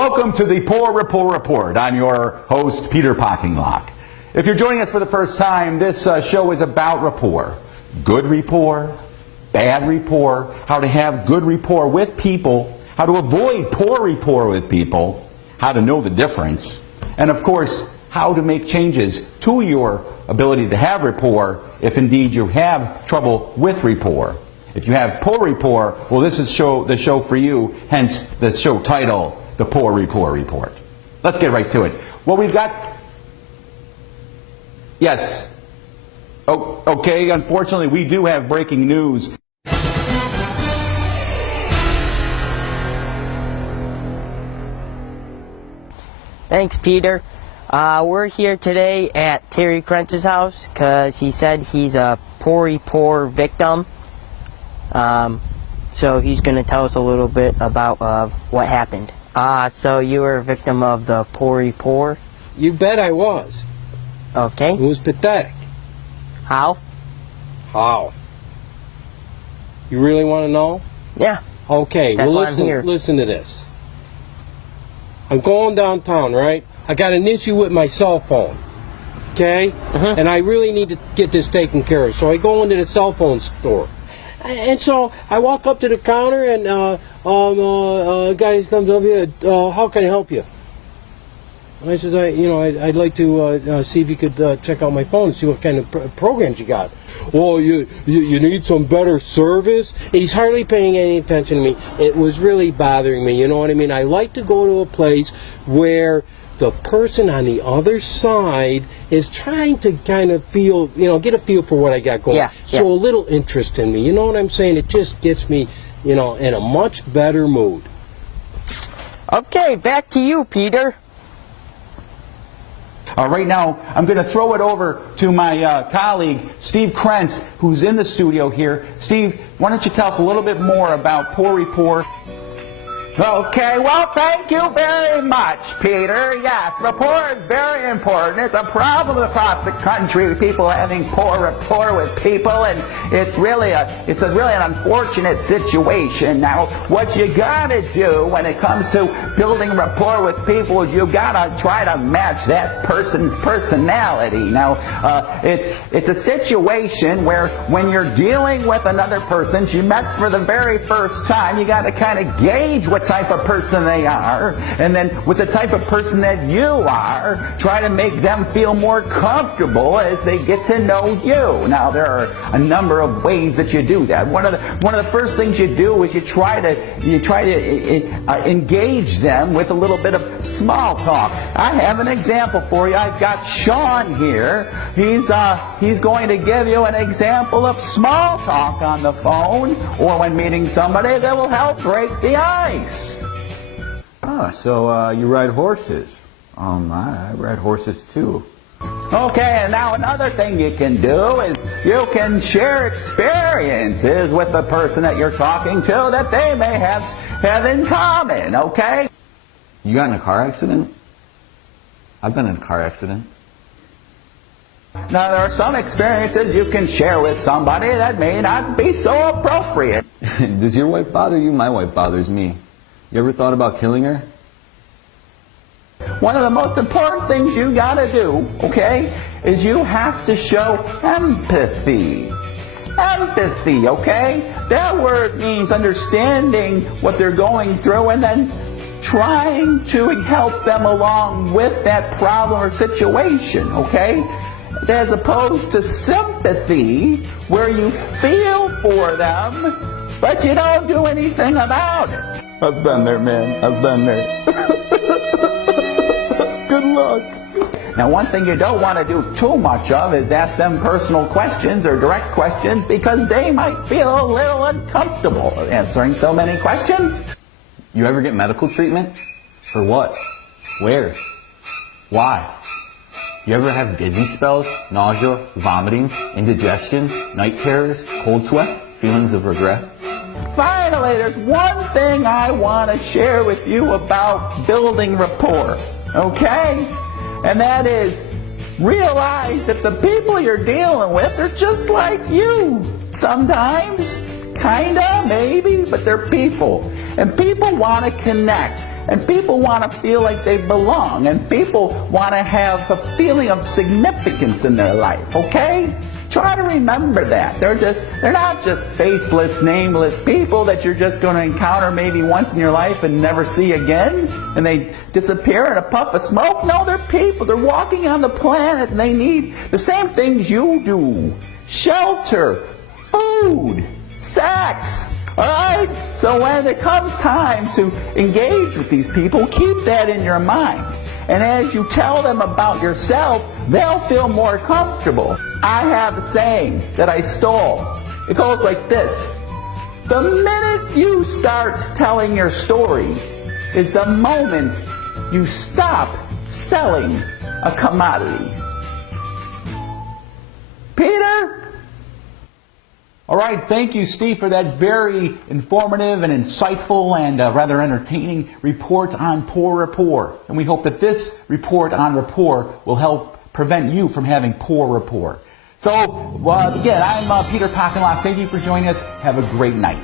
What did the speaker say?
Welcome to the POOR Report. I'm your host, Peter Pockinlock. If you're joining us for the first time, this show is about rapport. Good rapport, bad rapport, how to have good rapport with people, how to avoid poor rapport with people, how to know the difference, and of course, how to make changes to your ability to have rapport if indeed you have trouble with rapport. If you have poor rapport, well, this is the show for you, hence the show title, the POOR Report. Let's get right to it. Well, we've got... Yes. Oh, okay, unfortunately, we do have breaking news. Thanks, Peter. We're here today at Terry Krentz's house because he said he's a poor rapport victim. So he's going to tell us a little bit about what happened. So you were a victim of the poor rapport? You bet I was. Okay. It was pathetic. How? How? You really want to know? Yeah. Okay, That's well why I'm here. listen to this. I'm going downtown, right? I got an issue with my cell phone. Okay? And I really need to get this taken care of. So I go into the cell phone store. And so I walk up to the counter and a guy comes up here, how can I help you? And I says, I'd like to see if you could check out my phone and see what kind of programs you got. Well, you need some better service? And he's hardly paying any attention to me. It was really bothering me, you know what I mean? I like to go to a place where the person on the other side is trying to kind of feel, get a feel for what I got going. So a little interest in me, you know what I'm saying? It just gets me, in a much better mood. Okay, back to you, Peter. Right now, I'm going to throw it over to my colleague, Steve Krentz, who's in the studio here. Steve, why don't you tell us a little bit more about poor rapport? Okay, well, thank you very much, Peter. Yes, rapport is very important. It's a problem across the country, people having poor rapport with people, and it's really an unfortunate situation. Now, what you gotta do when it comes to building rapport with people is you gotta try to match that person's personality. Now, it's a situation where when you're dealing with another person you met for the very first time, you gotta kind of gauge what type of person they are, and then with the type of person that you are, try to make them feel more comfortable as they get to know you. Now, there are a number of ways that you do that. One of the first things you do is you try to engage them with a little bit of small talk. I have an example for you. I've got Sean here. He's going to give you an example of small talk on the phone or when meeting somebody that will help break the ice. So you ride horses. I ride horses too. Okay, and now another thing you can do is you can share experiences with the person that you're talking to that they may have in common, okay? You got in a car accident? I've been in a car accident. Now, there are some experiences you can share with somebody that may not be so appropriate. Does your wife bother you? My wife bothers me. You ever thought about killing her? One of the most important things you gotta do, okay, is you have to show empathy. Empathy, okay? That word means understanding what they're going through and then trying to help them along with that problem or situation, okay? As opposed to sympathy, where you feel for them, but you don't do anything about it. I've been there, man. I've been there. Good luck. Now, one thing you don't want to do too much of is ask them personal questions or direct questions because they might feel a little uncomfortable answering so many questions. You ever get medical treatment? For what? Where? Why? You ever have dizzy spells, nausea, vomiting, indigestion, night terrors, cold sweats, feelings of regret? Finally, there's one thing I want to share with you about building rapport, okay? And that is, realize that the people you're dealing with are just like you. Sometimes, kinda, maybe, but they're people. And people want to connect. And people want to feel like they belong. And people want to have a feeling of significance in their life, okay? Try to remember that. They're not just faceless, nameless people that you're just going to encounter maybe once in your life and never see again, and they disappear in a puff of smoke. No, they're people. They're walking on the planet, and they need the same things you do. Shelter, food, sex. All right? So when it comes time to engage with these people, keep that in your mind. And as you tell them about yourself, they'll feel more comfortable. I have a saying that I stole. It goes like this. The minute you start telling your story is the moment you stop selling a commodity. Peter? All right, thank you, Steve, for that very informative and insightful and rather entertaining report on poor rapport. And we hope that this report on rapport will help prevent you from having poor rapport. So, again, I'm Peter Pockinlock. Thank you for joining us. Have a great night.